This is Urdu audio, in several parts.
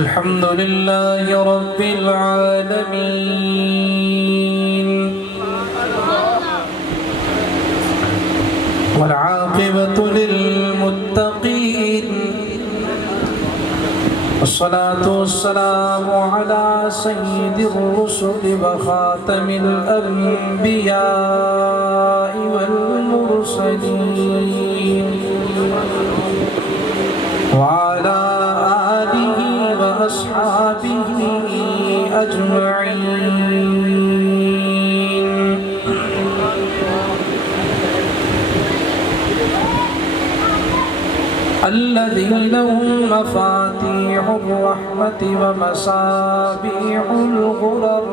الحمد لله رب العالمين والعاقبة للمتقين والصلاة والسلام على سيد الرسل وخاتم الأنبياء والمرسلين وعلى آله وأصحابه أجمعين. الذين هم مفاتيح الرحمة ومصابيح الغرر.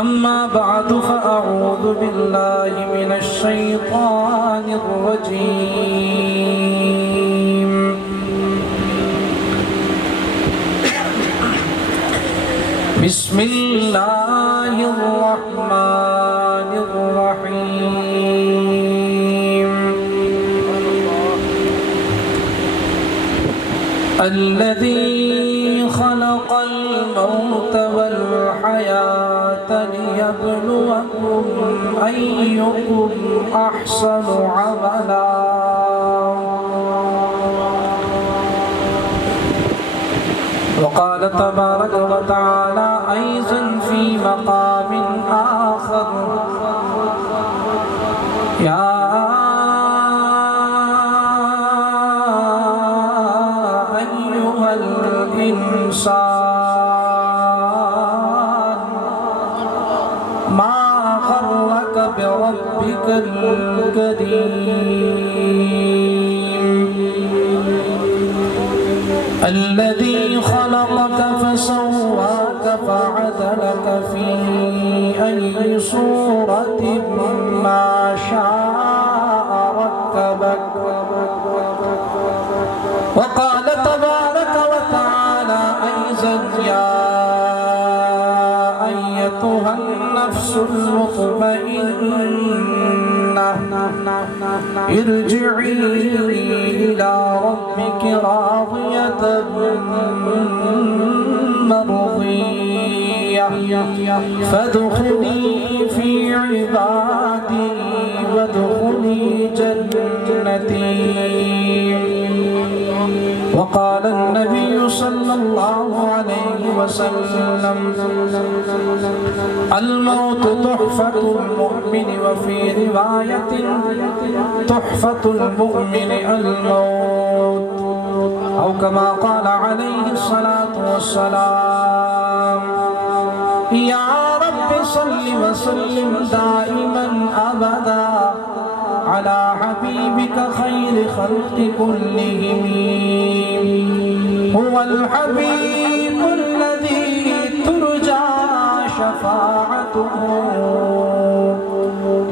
أما بعد فأعوذ بالله من الشيطان الرجيم. بسم الله الرحمن الرحيم. الذي خلق الموت والحياة ليبلوكم أيكم أحسن عملا. وقال تبارك وتعالى أيضا في مقام آخر: يا أيها الإنسان ما غرك بربك الكريم الذي خلقك فسواك فعدلك في أي صورة ما شاء ركبك. وقال تبارك وتعالى أيضا: يا أيتها النفس المطمئنة ارجعي إلى ربك راضية مرضية فادخلي في عبادي وادخلي جنتي. وقال النبي صلى الله عليه وسلم: الموت تحفة المؤمن، وفي رواية تحفة المؤمن الموت، أو كما قال عليه الصلاة والسلام. يا رب صل وسلم دائما أبدا على حبيبك خير خلق كلهم. هو الحبيب الذي ترجى شفاعته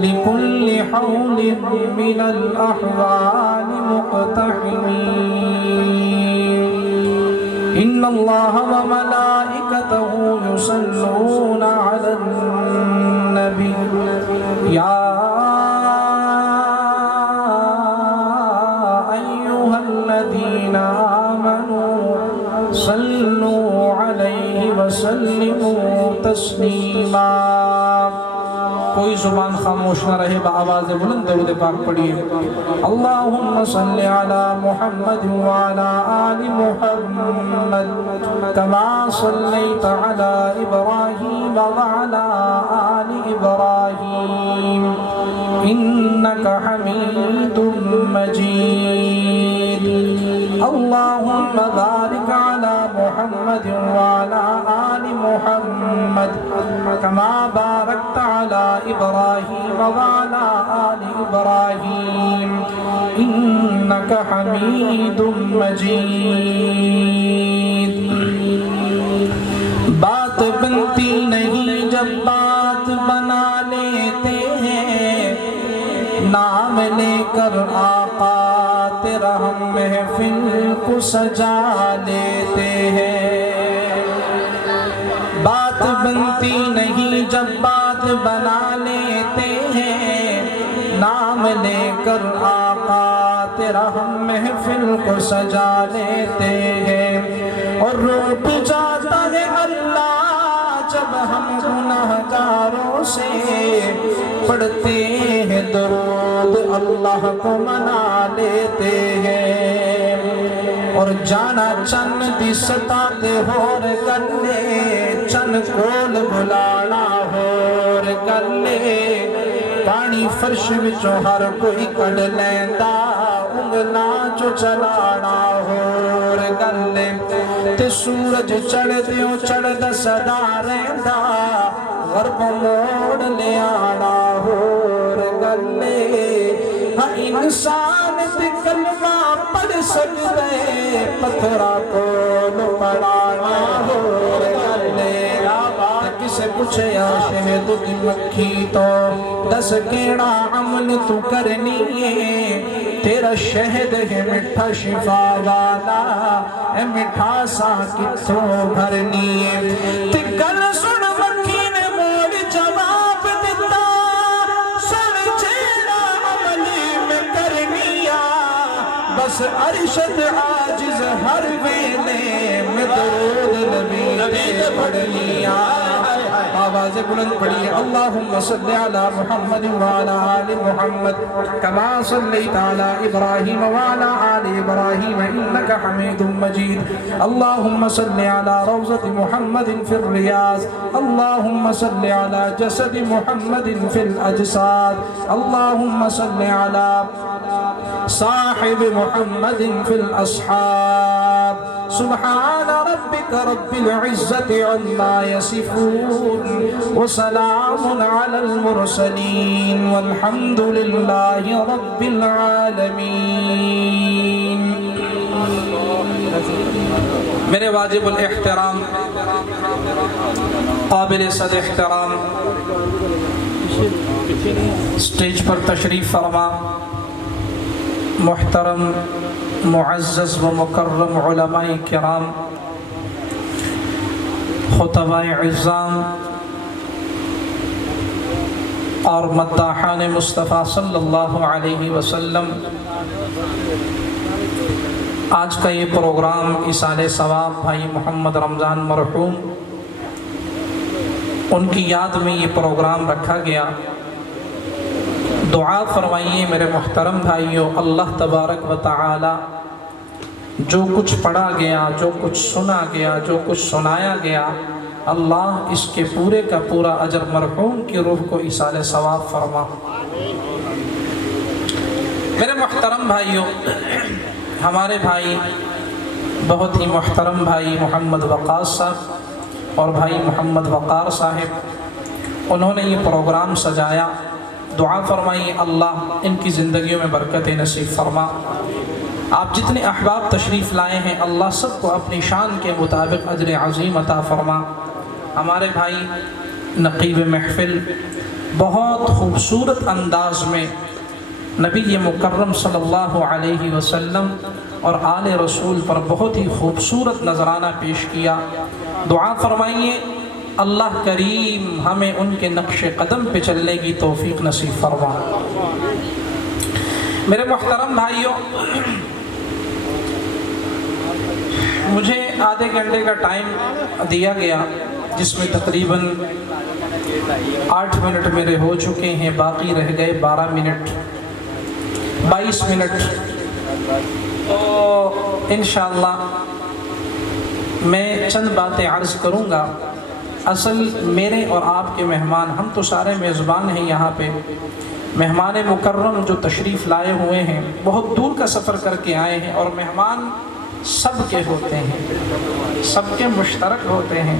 لكل حول من الأحوال مقتحمين. إن الله وملائكته يصلون على النبي. يا أيها الذين آمنوا صلوا عليه وسلموا تسلیما. کوئی زبان خاموش نہ رہے، بآواز بلند درود پاک پڑھیے. اللہم صلی علی محمد وعلی آل محمد کما صلیت علی ابراہیم وعلی آل ابراہیم انکا حمید مجید. اللہم بارک علی محمد وعلی آل محمد کما بارکت علی إبراهيم وعلى آل إبراهيم إنك حميد مجيد. بات بنتی نہیں جب بات بنا لیتے ہیں، نام لے کر آقا تیرا ہم محفل کو سجا لیتے ہیں. بات بنتی نہیں جب بات بنا لیتے ہیں، نام لے کر آقا تیرا ہم محفل کو سجا لیتے ہیں، اور روٹ جاتا ہے اللہ جب ہم گناہگاروں سے پڑھتے ہیں درود، اللہ کو منا لیتے ہیں، اور جانا چند دی ستاتے ہور گلے چند کول بلانا ہور گلے، پانی فرش وچوں ہر کوئی کڑ لیندا انگلاں چو چلانا ہور گلے، تے سورج چڑھدیوں چڑھدا سدا رہندا غرب موڑ لے آنا ہور گلے، ہاں انسان تے کلمہ پڑھ سکدے پتھرا کول پڑھانا ہور گلے، کسے پوچھیا شہد دی مکھی تو دس کیڑا عمل تو کرنی ہے، تیرا شہد ہے مٹھا شفا والا، اے مٹھا سا کتوں بھرنی ہے، تے گل سن مکھی نے موڑ جواب دیتا، سن جیڑا عمل میں کرنی آ، بس ارشد عاجز ہر ویلے میں درود نبی دے پڑھنی آ، آواز بلند پڑھیے، اللہم صلی علی محمد وعلی آل محمد کما صلیت علی ابراہیم وعلی آل ابراہیم انکا حمید مجید، اللہم صلی علی روضۃ محمد فی الریاض، اللہم صلی علی جسد محمد فی الاجساد، اللہم صلی علی صاحب محمد فی الاصحاب، سبحان ربک رب العزت عما یصفون وسلام علی المرسلین والحمد للہ رب العالمین۔ میرے واجب الاحترام، قابل صد احترام سٹیج پر تشریف فرما محترم معزز و مکرم علماء کرام، خطباء عظام اور مداحان مصطفیٰ صلی اللہ علیہ وسلم، آج کا یہ پروگرام ایصال ثواب بھائی محمد رمضان مرحوم ان کی یاد میں یہ پروگرام رکھا گیا، دعا فرمائیے میرے محترم بھائیوں، اللہ تبارک و تعالی جو کچھ پڑھا گیا، جو کچھ سنا گیا، جو کچھ سنایا گیا، اللہ اس کے پورے کا پورا اجر مرحوم کی روح کو ایصال ثواب فرما۔ میرے محترم بھائیوں، ہمارے بھائی بہت ہی محترم بھائی محمد وقاص صاحب اور بھائی محمد وقار صاحب، انہوں نے یہ پروگرام سجایا، دعا فرمائیے اللہ ان کی زندگیوں میں برکت نصیب فرما۔ آپ جتنے احباب تشریف لائے ہیں اللہ سب کو اپنی شان کے مطابق اجر عظیم عطا فرما۔ ہمارے بھائی نقیب محفل بہت خوبصورت انداز میں نبی مکرم صلی اللہ علیہ وسلم اور آل رسول پر بہت ہی خوبصورت نذرانہ پیش کیا، دعا فرمائیے اللہ کریم ہمیں ان کے نقش قدم پہ چلنے کی توفیق نصیب فرما۔ میرے محترم بھائیوں، مجھے آدھے گھنٹے کا ٹائم دیا گیا جس میں تقریباً 8 منٹ میرے ہو چکے ہیں، باقی رہ گئے 12 منٹ 22 منٹ، تو انشاءاللہ میں چند باتیں عرض کروں گا۔ اصل میرے اور آپ کے مہمان، ہم تو سارے میزبان ہیں یہاں پہ، مہمان مکرم جو تشریف لائے ہوئے ہیں بہت دور کا سفر کر کے آئے ہیں، اور مہمان سب کے ہوتے ہیں، سب کے مشترک ہوتے ہیں۔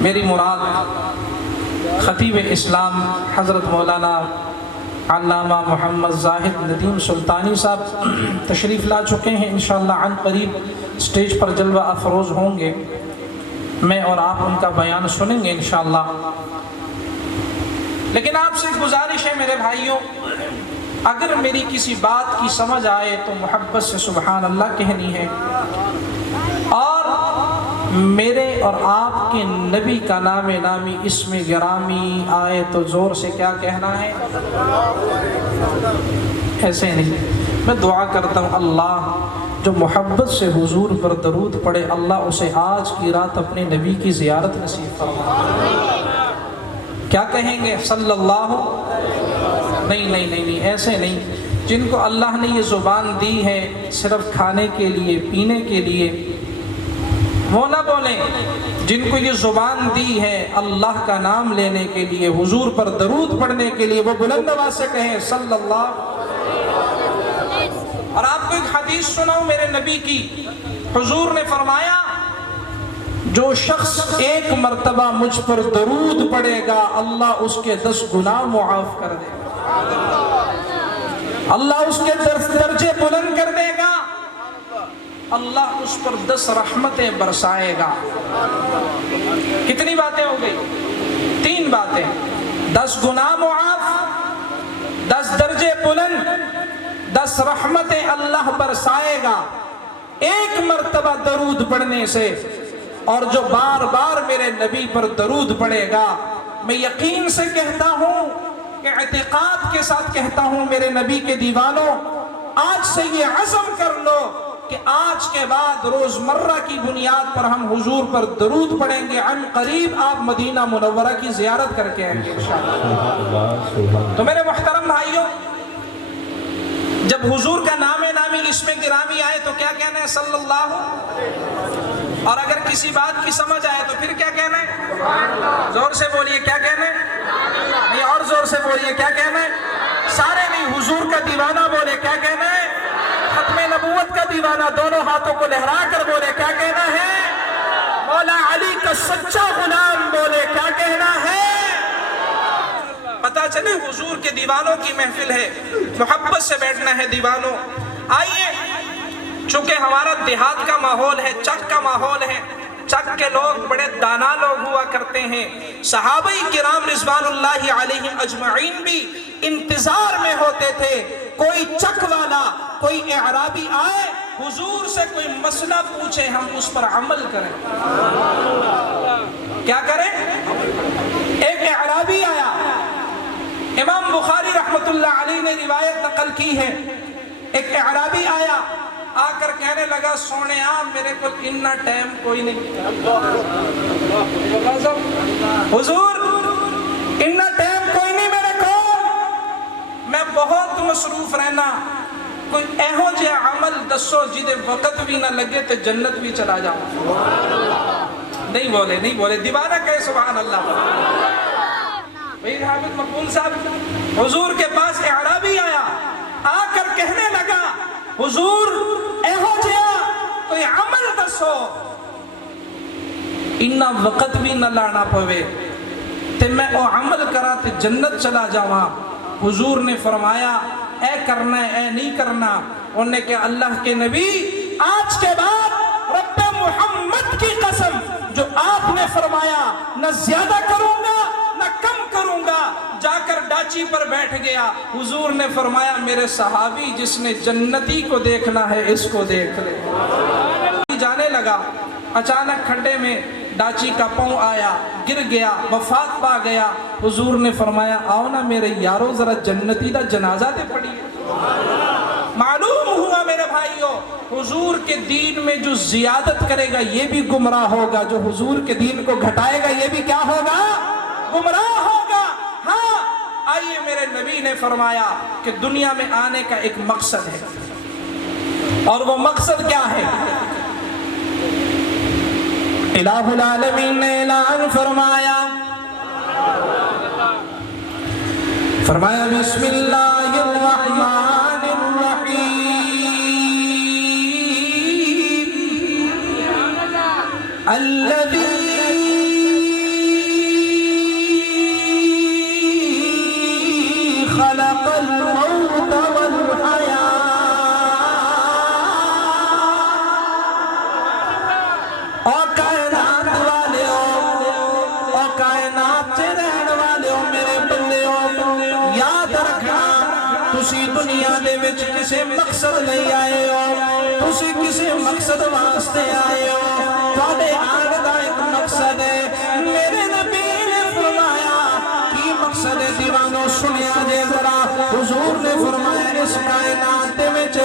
میری مراد خطیب اسلام حضرت مولانا علامہ محمد زاہد ندیم سلطانی صاحب تشریف لا چکے ہیں، انشاءاللہ عن قریب سٹیج پر جلوہ افروز ہوں گے، میں اور آپ ان کا بیان سنیں گے انشاءاللہ۔ لیکن آپ سے گزارش ہے میرے بھائیوں، اگر میری کسی بات کی سمجھ آئے تو محبت سے سبحان اللہ کہنی ہے، اور میرے اور آپ کے نبی کا نام نامی اسم گرامی آئے تو زور سے کیا کہنا ہے؟ ایسے نہیں، میں دعا کرتا ہوں اللہ جو محبت سے حضور پر درود پڑھے اللہ اسے آج کی رات اپنے نبی کی زیارت نصیب فرما۔ کیا کہیں گے؟ صلی اللہ نہیں ایسے نہیں۔ جن کو اللہ نے یہ زبان دی ہے صرف کھانے کے لیے پینے کے لیے وہ نہ بولیں، جن کو یہ زبان دی ہے اللہ کا نام لینے کے لیے حضور پر درود پڑھنے کے لیے وہ بلند آواز سے کہیں صلی اللہ۔ اور آپ کو ایک حدیث سناؤں میرے نبی کی، حضور نے فرمایا جو شخص ایک مرتبہ مجھ پر درود پڑھے گا اللہ اس کے 10 گناہ معاف کر دے گا، اللہ اس کے درجے بلند کر دے گا، اللہ اس پر 10 رحمتیں برسائے گا۔ کتنی باتیں ہو گئی؟ 3 باتیں، 10 گناہ معاف، 10 درجے بلند، 10 رحمتیں اللہ برسائے گا ایک مرتبہ درود پڑھنے سے۔ اور جو بار بار میرے نبی پر درود پڑھے گا، میں یقین سے کہتا ہوں، اعتقاد کے ساتھ کہتا ہوں میرے نبی کے دیوانوں، آج سے یہ عزم کر لو کہ آج کے بعد روزمرہ کی بنیاد پر ہم حضور پر درود پڑھیں گے، عن قریب آپ مدینہ منورہ کی زیارت کر کے آئیں گے انشاءاللہ۔ تو میرے محترم بھائیوں، جب حضور کا نام نامی اسم گرامی آئے تو کیا کہنا ہے؟ صلی اللہ۔ اور اگر کسی بات کی سمجھ آئے تو پھر کیا کہنا ہے؟ زور سے بولیے، کیا کہنا ہے؟ نہیں، اور زور سے بولیے، کیا کہنا ہے؟ سارے نہیں، حضور کا دیوانہ بولے، کیا کہنا ہے؟ ختم نبوت کا دیوانہ دونوں ہاتھوں کو لہرا کر بولے، کیا کہنا ہے؟ مولا علی کا سچا غلام بولے، کیا کہنا ہے؟ پتہ چلے حضور کے دیوانوں کی محفل ہے، محبت سے بیٹھنا ہے دیوانوں۔ آئیے، چونکہ ہمارا دیہات کا ماحول ہے، چک کا ماحول ہے، چک کے لوگ بڑے دانا لوگ ہوا کرتے ہیں، صحابہ کرام رضوان اللہ علیہم اجمعین بھی انتظار میں ہوتے تھے کوئی چک والا، کوئی اعرابی آئے حضور سے کوئی مسئلہ پوچھے، ہم اس پر عمل کریں۔ کیا کریں؟ ایک اعرابی آیا، امام بخاری رحمت اللہ علیہ نے روایت نقل کی ہے، ایک اعرابی آیا، آ کر کہنے لگا سونے میرے کو اتنا ٹائم کوئی نہیں، حضور اتنا ٹائم کوئی نہیں میرے کو، میں بہت مصروف رہنا، کوئی ایہو جہا عمل دسو جدے وقت بھی نہ لگے تے جنت بھی چلا جاؤں۔ نہیں بولے دیوانہ کہے سبحان اللہ۔ بھئی حامد مقبول صاحب حضور کے پاس اعرابی آیا، آ کر کہنے لگا حضور ایہو جہا کوئی عمل دسو اتنا وقت بھی نہ لانا پوے تے میں او عمل کرا تے جنت چلا جاواں۔ حضور نے فرمایا اے کرنا ہے اے نہیں کرنا؟ انہوں نے کہا اللہ کے نبی آج کے بعد رب محمد کی قسم جو آپ نے فرمایا نہ زیادہ کروں گا نہ کم کروں گا۔ جا کر ڈاچی پر بیٹھ گیا، حضور نے فرمایا میرے صحابی جس نے جنتی کو دیکھنا ہے اس کو دیکھ لے۔ جانے لگا، اچانک کھڈے میں ڈاچی کا پاؤں آیا، گر گیا، وفات پا گیا۔ حضور نے فرمایا آؤ نا میرے یارو ذرا جنتی دا جنازہ دے پڑی۔ معلوم ہوا میرے بھائیوں حضور کے دین میں جو زیادت کرے گا یہ بھی گمراہ ہوگا، جو حضور کے دین کو گھٹائے گا یہ بھی کیا ہوگا؟ گمراہ ہوگا۔ ہاں آئیے، میرے نبی نے فرمایا کہ دنیا میں آنے کا ایک مقصد ہے، اور وہ مقصد کیا ہے؟ الہ العالمین نے اعلان فرمایا بسم اللہ الرحمن الرحیم الذی خلق الموت والحیاة اور کائنات والے اور کائنات سے رہن والے میرے بندے یاد رکھنا تسی دنیا دے وچ کسے مقصد نہیں آئے ہو، تسی کسے مقصد واسطے آئے ہو، تھوڑے آن دا ایک مقصد ہے۔ میرے نبی نے فرمایا کی مقصد دیوانوں سنیا جے ذرا، حضور نے فرمایا اس کائنات دے وچ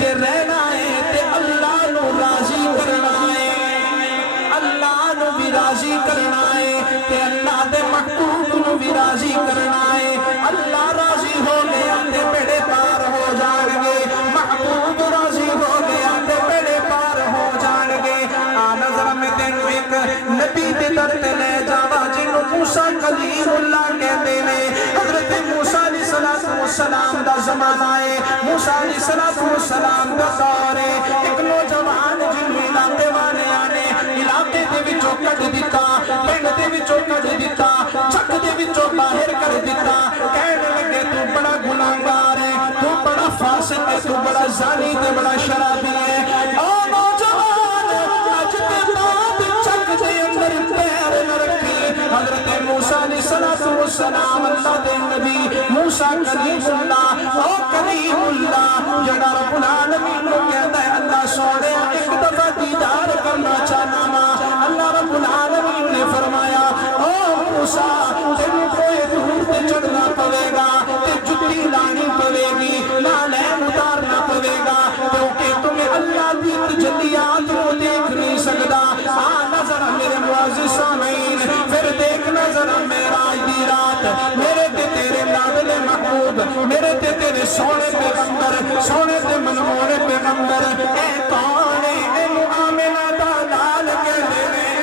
جے رہنا ہے تے اللہ نو راضی کرنا ہے، اللہ نو بھی راضی کرنا ہے تے اللہ دے محبوب نو بھی راضی کرنا ہے۔ اللہ راضی ہو گیا تے بیڑے پار ہو جان گے، محبوب راضی ہو گیا تے بیڑے پار ہو جان گے۔ نظر میں تینوں ایک نبی دے در تے لے جاوا جنوں موسیٰ کلیم اللہ کہتے ہیں۔ حضرت موسیٰ علیہ السلام دا زمانہ ہے، موسیٰ علیہ السلام دا دور ہے۔ ایک نوجوان جنوں علاقے والے آنے علاقے دے وچوں کٹ دیتا، پنڈ دے وچوں کٹ دیتا، چک دے وچوں باہر کر دیتا، کہنے لگے تو بڑا گناہگار ہے، تو بڑا فاسق ہے، تو بڑا زانی تے بڑا شرابی ہے۔ او نوجوان اج تے بعد چک دے اندر پیر نہ رکھی۔ حضرت موسیٰ علیہ السلام اللہ دے نبی موسیٰ کلیم اللہ، او کلیم اللہ جڑا رب العالمین کو کہتا ہے اللہ سونے ایک دفعہ دیدار کرنا چاہنا ماں۔ اللہ رب العالمین نے فرمایا او موسیٰ تینوں کوئی دور تے چڑھنا پڑے گا تے جتی لانی پڑے گی، نالین اتارنا پڑے گا، کیونکہ تمہیں اللہ دی تجلیات کو دیکھ نہیں سکتا۔ نظر میرے معزز سامعین پھر دیکھنا ذرا معراج دی رات، میرے تے تیرے لاڈلے محبوب، میرے تے تیرے سونے پیغمبر، سونے تے منمونے پیغمبر، اے کون ہے اینو آمنہ دا لال کہتے ہیں،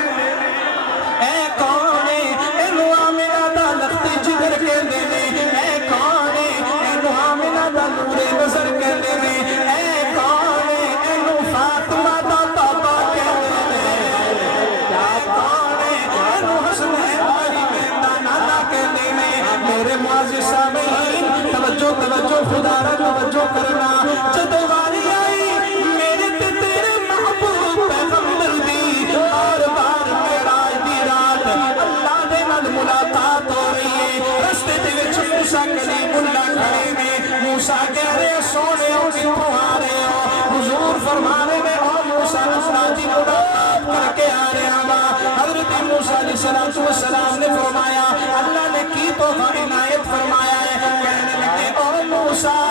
اے کون ہے اینو آمنہ دا لختی جگر کہتے ہیں، اے کون ہے اینو آمنہ دا نور نظر کہتے ہیں، اے کون ہے اینو فاطمہ دا پاپا کہتے ہیں، اے کون ہے اینو حسن ہماری مہندہ نانا کہتے ہیں۔ میرے معزز سامعین توجہ خدا را توجہ کرنا، جب واری آئی میرے تے تیرے محبوب پیغمبر دی اور بار معراج دی رات اللہ دے نال ملاقات ہو رہی ہے۔ رستے دے وچ موسیٰ کلیم اللہ کھڑے نے، موسیٰ کہہ رہے سونے ہو کتھوں آ رہے ہو؟ حضور فرمانے میں او موسیٰ اللہ دی ملاقات کر کے آ رہے ہیں۔ حضرت موسیٰ علیہ السلام نے فرمایا اللہ نے کی تو عنایت فرمایا ہے، کہنے لگے او موسیٰ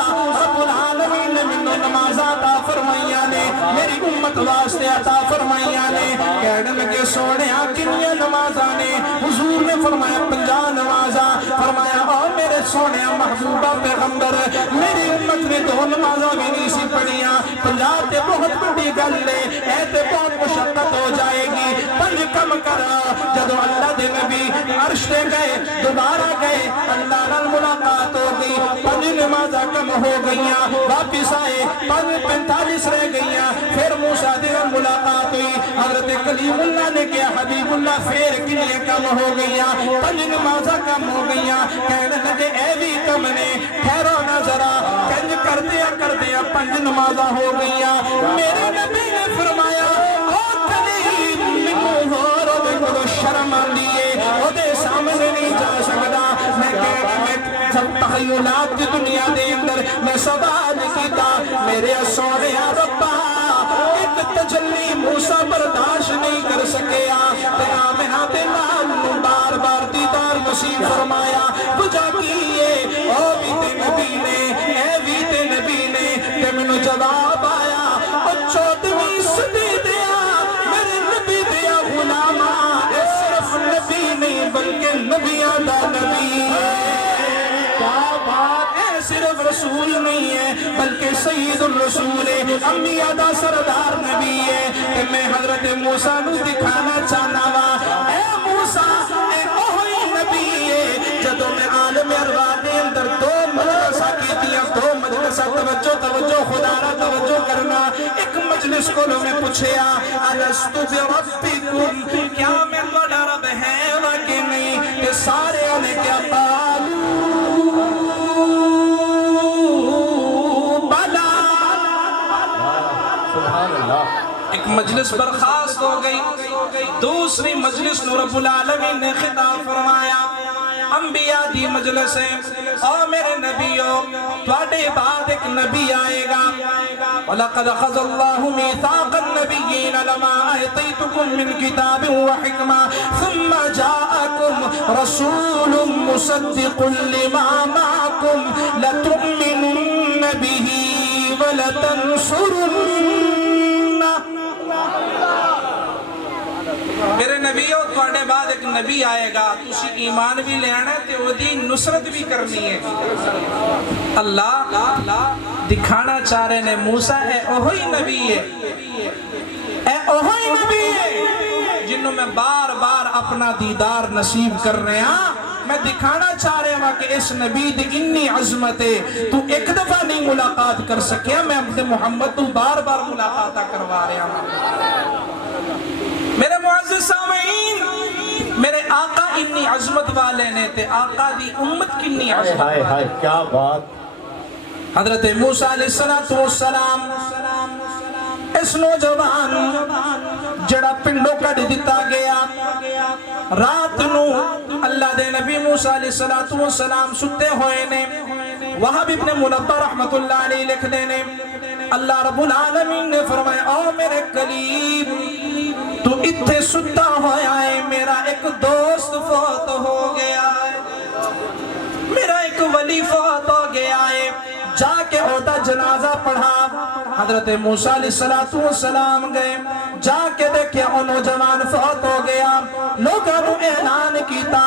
رب العالمین نے منو نماز عطا فرمائیاں نے، میری امت واسطے عطا فرمائیاں نے۔ کہنے لگے سونے کنیاں نمازاں نے؟ حضور نے فرمایا 50 نمازاں۔ فرمایا او میرے سونے محبوبہ پیغمبر میری امت نے 2 نمازاں بھی نہیں سی پڑھیاں، 50 تے بہت بڑی گل ہے، اے تے بہت مشقت ہو جائے گی، 5 کم کرا۔ جدو اللہ دے نبی عرش تے گئے، دوبارہ گئے، اللہ نال ملاقات ہو گئی، 5 نمازاں کم ہو گئیاں، واپس آئے 45 رہ گئیاں، پھر موسیٰ دے نال ملاقات ہوئی۔ حضرت کلیم اللہ نے کیا حبیب اللہ پھر کنیاں کم ہو گئیاں، 5 نمازاں کم ہو گئیاں۔ کہنے لگے اے بھی کم نے، ٹھہرو نہ ذرا، کنج کر دیا 5 نمازاں ہو گئیاں۔ میرے نبی نے فرمایا او کلیم منو ہور دے کو شرم آندی ہے، او دے سامنے نہیں جا سکدا۔ میں جب تخیلات کی دنیا دے اندر میں سوال کیتا میرے سونے ربا ایک تجلی موسیٰ برداشت نہیں کر سکیا، تے آمنہ دے نال بار بار دیدار نصیب فرمایا، وجہ کیے او بھی تے نبی نے، اے بھی تے نبی نے، تے منو جواب آیا او 14ویں صدی دیا میرے نبی دیا غلامہ، اے صرف نبی نہیں بلکہ نبیاں دا نبی ہے، صرف رسول نہیں ہے بلکہ سید الرسول ہے، انبیاء دا سردار نبی ہے۔ کہ میں حضرت موسیٰ نو دکھانا چاہنا وا اے موسیٰ اے اوہی نبی ہے جدو میں عالم ارواح دے اندر 2 مجلسہ کی دیا، 2 مجلسہ توجہ خدا را توجہ کرنا۔ ایک مجلس کو لو میں پوچھیا الستو بربکم، کیا میں بڑا رب ہے کہ نہیں؟ کہ سارے نے کیا قالو ایک مجلس برخاست ہو گئی، دوسری مجلس نور رب العالمین نے خطاب فرمایا انبیاء دی مجلس ہے، او میرے نبیوں تواڈے بعد ایک نبی آئے گا، وَلَقَدْ أَخَذَ اللَّهُ مِيثَاقَ النَّبِيِّينَ لَمَا آتَيْتُكُم مِّن كِتَابٍ وَحِكْمَةٍ ثُمَّ جَاءَكُمْ رَسُولٌ مُصَدِّقٌ لِّمَا مَعَكُمْ لَتُؤْمِنُنَّ بِهِ وَلَتَنْصُرُنَّ. میرے نبیوں تواڈے بعد ایک نبی آئے گا, تسی ایمان بھی لے آنا ہے تے اودی نصرت بھی کرنی ہے. اللہ دکھانا چاہ رہے نے موسیٰ اے اوہی نبی ہے, اے اوہی نبی ہے جنہوں میں بار بار اپنا دیدار نصیب کر رہے ہیں. میں دکھانا چاہ رہے ہوں کہ اس نبی دی انی عظمت ہے, تو ایک دفعہ نہیں ملاقات کر سکیا, میں اپنے محمد تو بار بار ملاقات کروا رہے ہوں. میرے معزز سامعین, میرے آقا انی عظمت والے نے تے آقا دی امت کنی عظمت. ہائے ہائے کیا بات. حضرت موسیٰ علیہ السلام اس نوجوان جڑا پنڈوں کٹ دیتا گیا, رات نو اللہ دے نبی موسیٰ علیہ السلام ستے ہوئے نے. وہب ابن منبہ رحمت اللہ علیہ لکھ دینے, اللہ رب العالمین نے فرمایا او میرے قریب تو اتھے ستا ہویا ہے, میرا ایک دوست فوت ہو گیا ہے, میرا ایک ولی فوت ہو گیا ہے, جا کے اوٹا جنازہ پڑھا. حضرت موسیٰ علیہ السلام گئے, جا کے دیکھے او نوجوان فوت ہو گیا. لوگوں نے اعلان کیتا,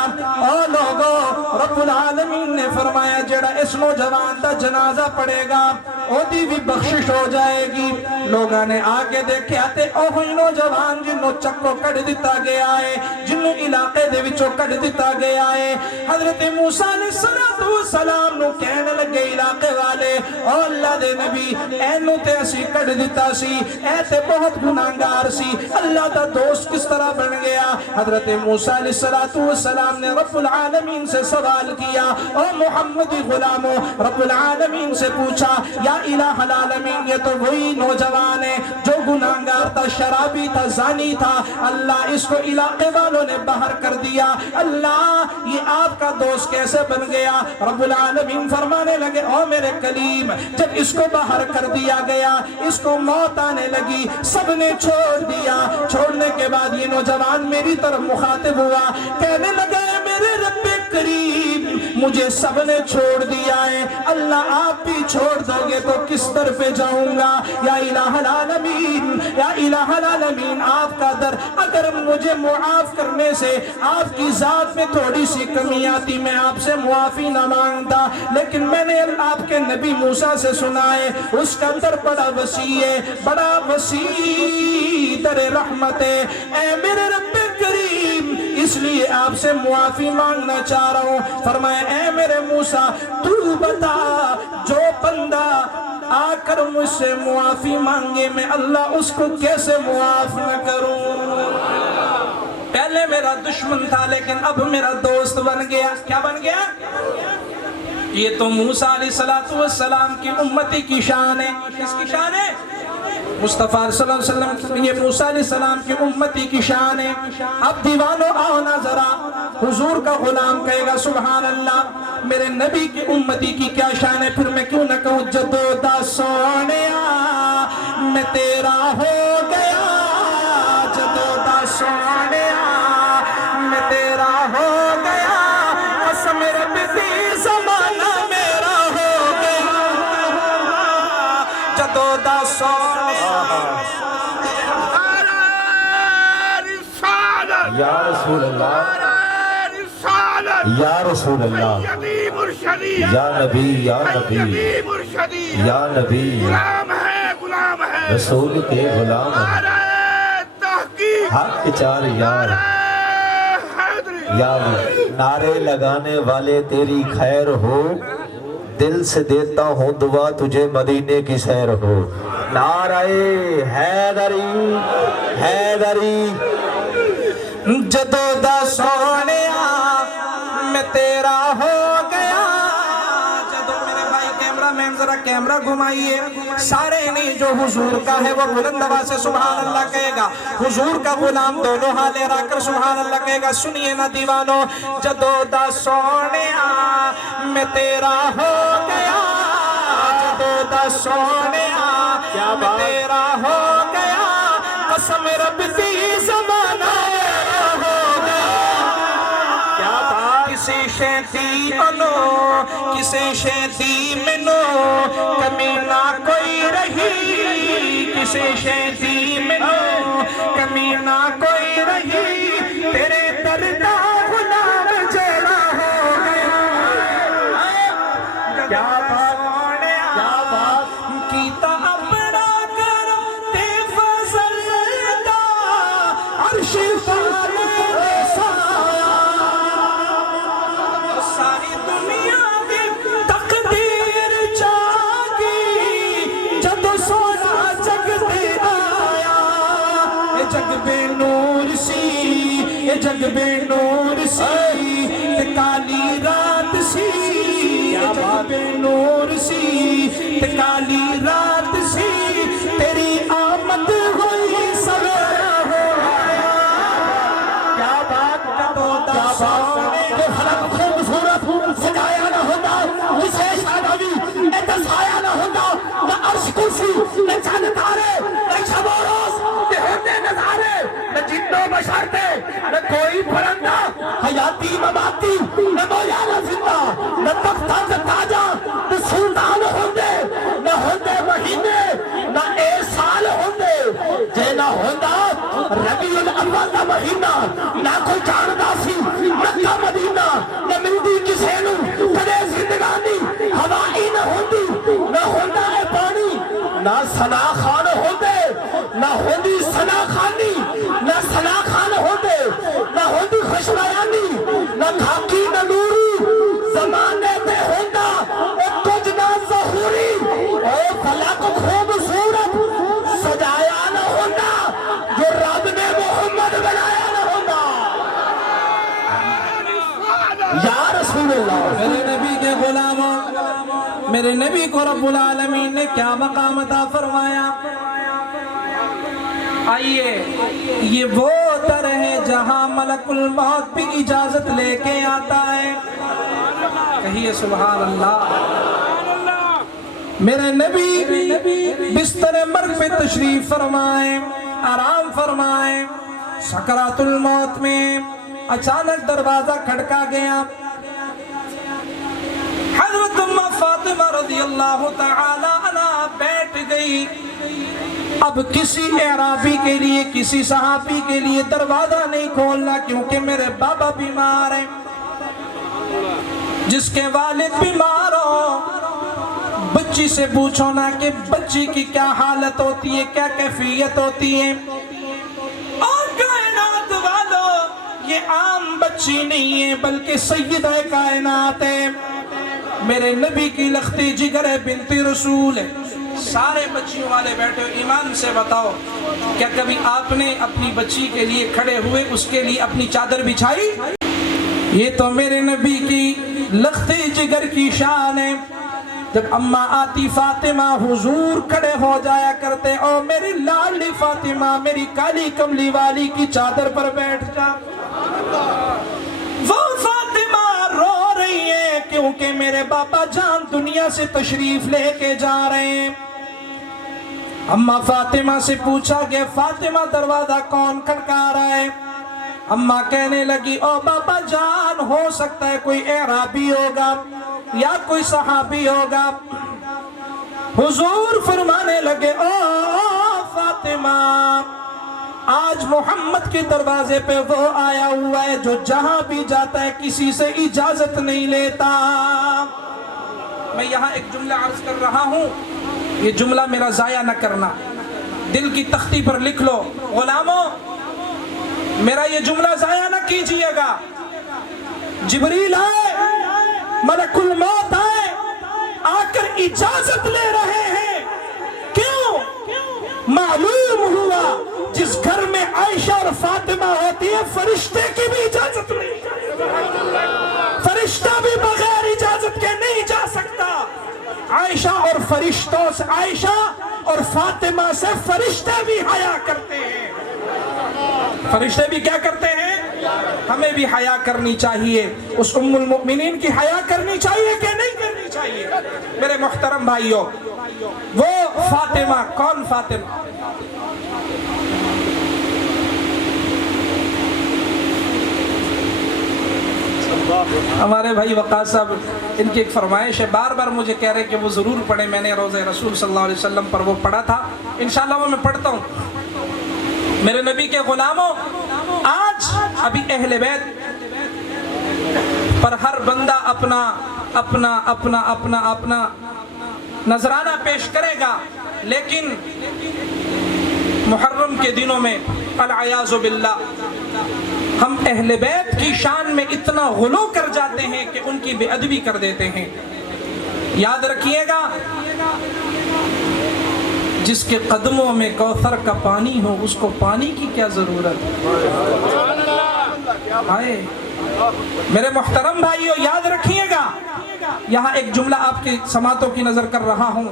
او لوگو رب العالمین نے فرمایا جڑا اس نوجوان دا جنازہ پڑھے گا او دی بھی بخشش ہو جائے گی. لوگوں نے آگے دیکھے آتے اوہی نوجوان جنہوں چکو کٹ دیتا گیا ہے, جنہوں علاقے دے وچوں کٹ دیتا گیا ہے. حضرت موسیٰ علیہ السلام نو کہنے لگے علاقے والے, او اللہ دے نبی اینو تے اسی کٹ دیتا سی, اے تے بہت گناہگار سی, اللہ دا دوست کس طرح بن گیا. حضرت موسیٰ علیہ السلام نے رب العالمین سے سوال کیا, او محمدی غلامو رب العالمین سے پوچھا یا الہ العالمین یہ تو وہی نوجوان ہے جو گناہگار تھا, شرابی تھا, زانی تھا, اللہ اس کو علاقے والوں نے باہر کر دیا, اللہ یہ آپ کا دوست کیسے بن گیا. رب العالمین فرمانے لگے او میرے کلیم جب اس کو باہر کر دیا گیا, اس کو موت آنے لگی, سب نے چھوڑ دیا. چھوڑنے کے بعد یہ نوجوان میری طرف مخاطب ہوا, کہنے لگا میرے رب کریم مجھے سب نے چھوڑ دیا ہے, اللہ آپ بھی چھوڑ دو گے تو کس طرف جاؤں گا. یا الہ العالمین, یا الہ العالمین آپ کا در اگر مجھے معاف کرنے سے آپ کی ذات میں تھوڑی سی کمی آتی میں آپ سے معافی نہ مانگتا, لیکن میں نے آپ کے نبی موسیٰ سے سنا ہے اس کا در بڑا وسیع ہے, بڑا وسیع در رحمت ہے. اے میرے رب کریم اس لیے آپ سے معافی مانگنا چاہ رہا ہوں. فرمائے اے میرے موسیٰ تو بتا جو بندہ آ کر مجھ سے معافی مانگے میں اللہ اس کو کیسے معاف نہ کروں. پہلے میرا دشمن تھا لیکن اب میرا دوست بن گیا. کیا بن گیا؟ یہ تو موسیٰ علیہ السلام کی امتی کی شان ہے. کس کی شان ہے؟ مصطفیٰ صلی اللہ علیہ وسلم, یہ موسیٰ علیہ السلام کی امتی کی شان ہے. اب دیوانوں آؤ نا ذرا, حضور کا غلام کہے گا سبحان اللہ میرے نبی کی امتی کی کیا شان ہے, پھر میں کیوں نہ کہوں جدو دا سونیا میں تیرا ہو گیا, جدو دا سونیا میں تیرا ہو گیا, قسم رب دی زمانہ میرا ہو گیا, جدو دا سونیا. یا رسول اللہ, یا رسول اللہ, یا نبی, یا نبی, یا نبی, رسول کے غلام حق چار یار. یا نعرے لگانے والے تیری خیر ہو, دل سے دیتا ہوں دعا تجھے مدینے کی سیر ہو. نعرہ حیدری حیدری, جدو دا سونیا میں تیرا ہو گیا. جدو میرے بھائی کیمرہ مین ذرا کیمرہ گھمائیے, سارے نہیں جو حضور کا ہے وہ بلند آواز سے سبحان اللہ کہے گا, حضور کا غلام دونوں ہاتھیں رکھ کر سبحان اللہ کہے گا. سنیے نا دیوانوں, جدو دا سونیا میں تیرا ہو گیا, جدو دا سونیا میں تیررا ہو گیا, قسم رب دی زمانہ کسی شیطی انو کسی شیطی منو کمی نہ کوئی سے شیطی ملو کمی نہ کوئی رہی تیرے دردا غلام جڑا ہو گیا کیا بات کیتا اپنا کرم تے فضل دا عرش پاک سایہ ساری دنیا دی تقدیر جاگی جب سونا جگ تے آیا اے جگ بے نور سی اے جگ بے نور سی تے کالی رات سی اے جگ بے نور سی تے کالی رات سی تیری آمد ہوئی سویرا ہو گیا کیا بات کیا بات کہ خلق خوبصورت سجایا نہ ہوتا جسے شادہ بھی اتسایا نہ ہوتا نہ عرش کرسی نہ چند تارے نہ شب و روز نہ ہوتے نظارے نہ جن و بشر تھے نہ کوئی پرندہ حیاتی مماتی نہ مولانا زندہ نہ تختہ نہ تاجہ نہ سلطان ہوندے نہ ہوندے مہینے نہ اے سال ہوندے جے نہ ہوندا ربیع الاول دا مہینہ نہ کوئی جاندا سی مکہ مدینہ نہ ملدی کسے نو کدے زندگانی ہوائی نہ ہوندی نہ ہوندا اے پانی نہ ثنا خان ہوندے نہ ہوندی ثنا خانی نہ ثنا خان ہوندے نہ ہوندی خوشبیانی نہ خاکی نہ نوری زمانے تے ہوندا اے کچھ نہ ظہوری اے فلک خوبصورت سجایا نہ ہوندا جو رب نے محمد بنایا نہ ہوندا یا رسول اللہ میرے نبی کے غلاموں میرے نبی کو رب العالمین نے کیا مقام عطا فرمایا آئیے یہ وہ در ہے جہاں ملک الموت بھی اجازت لے کے آتا ہے کہیے سبحان اللہ میرے نبی بستر مرگ پہ تشریف فرمائیں آرام فرمائیں سکرات الموت میں اچانک دروازہ کھڑکا گیا حضرت امہ فاطمہ رضی اللہ تعالی عنہ بیٹھ گئی اب کسی اعرابی کے لیے کسی صحابی کے لیے دروازہ نہیں کھولنا کیونکہ میرے بابا بیمار ہیں جس کے والد بیمار ہو بچی سے پوچھو نا کہ بچی کی کیا حالت ہوتی ہے کیا کیفیت ہوتی ہے اور کائنات والو یہ عام بچی نہیں ہے بلکہ سیدہ کائنات ہے میرے نبی کی لختی جگر ہے بنت رسول ہے سارے بچیوں والے بیٹھے ہو ایمان سے بتاؤ کیا کبھی آپ نے اپنی بچی کے لیے کھڑے ہوئے اس کے لیے اپنی چادر بچھائی یہ تو میرے نبی کی لختی جگر کی شان ہے جب اماں آتی فاطمہ حضور کھڑے ہو جایا کرتے او میری لاڈلی فاطمہ میری کالی کملی والی کی چادر پر بیٹھ جا وہ فاطمہ رو رہی ہے کیونکہ میرے باپا جان دنیا سے تشریف لے کے جا رہے ہیں اماں فاطمہ سے پوچھا کہ فاطمہ دروازہ کون کھڑکا رہا ہے اماں کہنے لگی او باپا جان ہو سکتا ہے کوئی اعرابی ہوگا یا کوئی صحابی ہوگا حضور فرمانے لگے او فاطمہ آج محمد کے دروازے پہ وہ آیا ہوا ہے جو جہاں بھی جاتا ہے کسی سے اجازت نہیں لیتا میں یہاں ایک جملہ عرض کر رہا ہوں یہ جملہ میرا ضائع نہ کرنا دل کی تختی پر لکھ لو غلاموں میرا یہ جملہ ضائع نہ کیجئے گا جبریل آئے ملک الموت آئے آ کر اجازت لے رہے ہیں کیوں معلوم ہوا جس گھر میں عائشہ اور فاطمہ ہوتی ہے فرشتے کی بھی اجازت نہیں فرشتہ بھی بغیر اجازت کے نہیں جا سکتا عائشہ اور فرشتوں سے عائشہ اور فاطمہ سے فرشتے بھی حیا کرتے ہیں فرشتے بھی کیا کرتے ہیں ہمیں بھی حیا کرنی چاہیے اس ام المؤمنین کی حیا کرنی چاہیے کہ نہیں کرنی چاہیے میرے محترم بھائیوں وہ فاطمہ کون فاطمہ ہمارے بھائی وقاص صاحب ان کی ایک فرمائش ہے، بار بار مجھے کہہ رہے کہ وہ ضرور پڑھیں، میں نے روضہ رسول صلی اللہ علیہ وسلم پر وہ پڑھا تھا، انشاءاللہ وہ میں پڑھتا ہوں۔ میرے نبی کے غلاموں، آج ابھی اہل بیت پر ہر بندہ اپنا اپنا اپنا اپنا اپنا نذرانہ پیش کرے گا، لیکن محرم کے دنوں میں العیاذ باللہ ہم اہل بیت کی شان میں اتنا غلو کر جاتے ہیں کہ ان کی بے ادبی کر دیتے ہیں۔ یاد رکھیے گا، جس کے قدموں میں کوثر کا پانی ہو اس کو پانی کی کیا ضرورت ہے؟ میرے محترم بھائیو، یاد رکھیے گا، یہاں ایک جملہ آپ کے سماعتوں کی نظر کر رہا ہوں،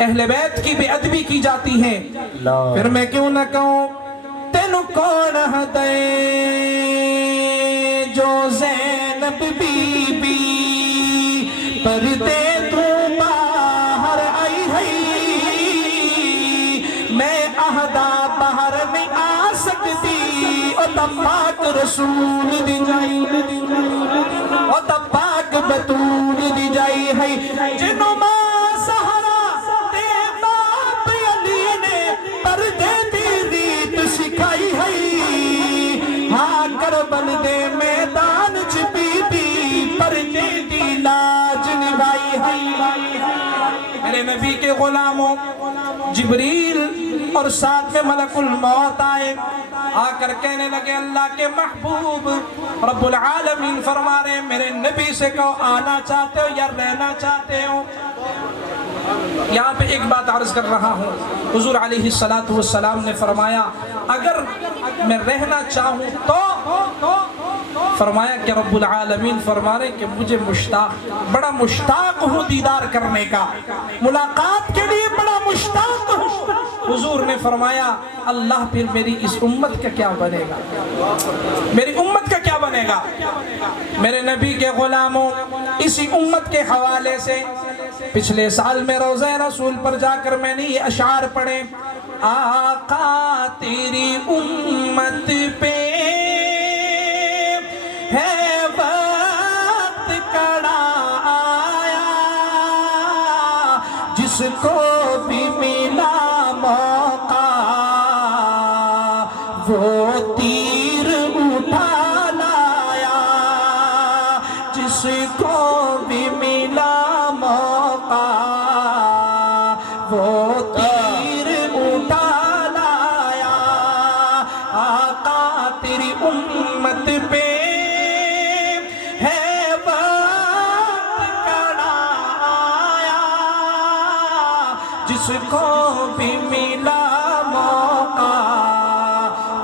اہل بیت کی بے ادبی کی جاتی ہے، پھر میں کیوں نہ کہوں تینو کون ہدے جو زینب بی بی پردے تو باہر آئی ہے، میں اہدا باہر نہیں آ سکتی، او تب پاک رسول دی جائی، او تب پاک بطول دی جائی ہے، جنوں ماں سہرا دے باپ علی نے پردے دی ریت سکھائی ہے، ہاں کربل دے میدان چ بی بی پردے دی لاج نبھائی ہے۔ میرے نبی کے غلاموں، جبریل اور ساتھ میں ملک الموت آئے، آ کر کہنے لگے اللہ کے محبوب رب العالمین فرما رہے ہیں میرے نبی سے کہو آنا چاہتے ہو یا رہنا چاہتے ہو۔ یہاں پہ ایک بات عرض کر رہا ہوں، حضور علیہ السلام نے فرمایا اگر میں رہنا چاہوں تو فرمایا کہ رب العالمین فرما رہے کہ مجھے بڑا مشتاق ہوں دیدار کرنے کا، ملاقات کے لیے بڑا مشتاق ہوں۔ حضور نے فرمایا اللہ پھر میری اس امت کا کیا بنے گا، میری امت کا کیا بنے گا؟ میرے نبی کے غلاموں، اسی امت کے حوالے سے پچھلے سال میں روضہ رسول پر جا کر میں نے یہ اشعار پڑھے، آقا تیری امت پہ ہے وقت کڑا آیا، جس کو بھی ملا موقع وہ تیر اٹھا لایا، جس کو بھی ملا موقع وہ تیر اٹھا لایا، آقا تیری امت پہ ہے وقت کڑا آیا، جس کو بھی ملا موقع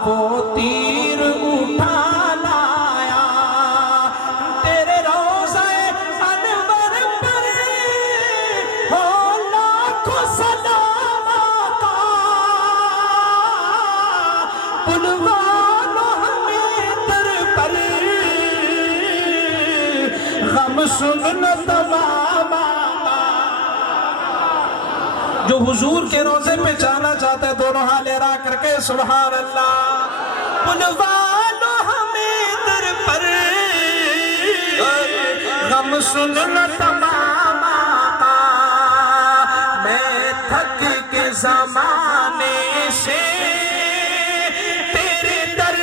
وہ تیر اٹھا لایا، تیرے روضہ انور پر ہو لاکھوں سلام آقا، بلوا لو ہمیں در پر غم سننا تمام آقا۔ جو حضور کے روضے پہ جانا چاہتے ہیں دونوں ہاتھ لہرا کر کے سبحان اللہ، بلوا لو ہمیں در پر غم سننا تمام آقا، میں تھک کے زمانے سے تیرے در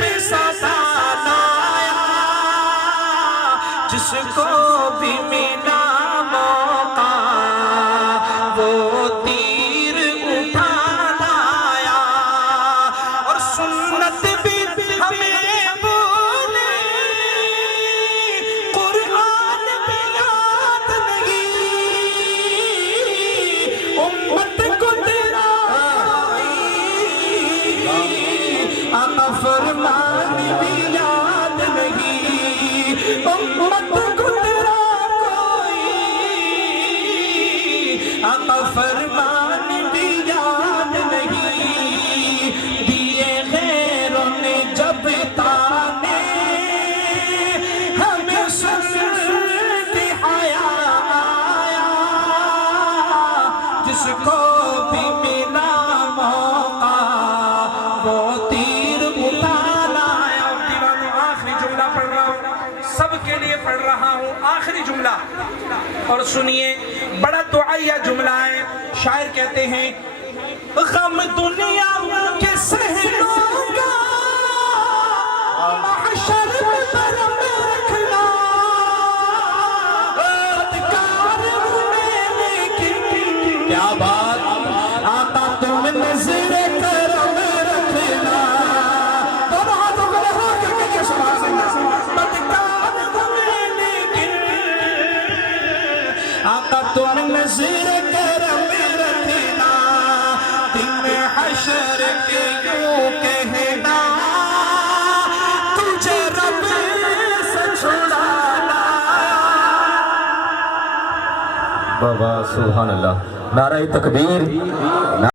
پہ صدا لایا، جس کو بھی ملا موقع وہ تیر اٹھا لایا، اور سنت بھی ہمیں بولے قرآن بھی یاد نہیں، امت کو تیرا آخری جملہ اور سنیے، بڑا دعائیہ جملہ ہے. شاعر کہتے ہیں غم دنیا کے سہلوں کا محشر میں برم رکھنا، بدکار ہوں میں لیکن کیا بات آقا تم نظر کرم رکھنا. دونوں ہاتھوں کو لہرا کر کے سبحان اللہ. بدکار ہوں میں لیکن آقا تم نظر کرم رکھنا، دن حشر کے یوں کہنا تجھے رب سے چھڑانا. بابا سبحان اللہ. نعرہ تکبیر.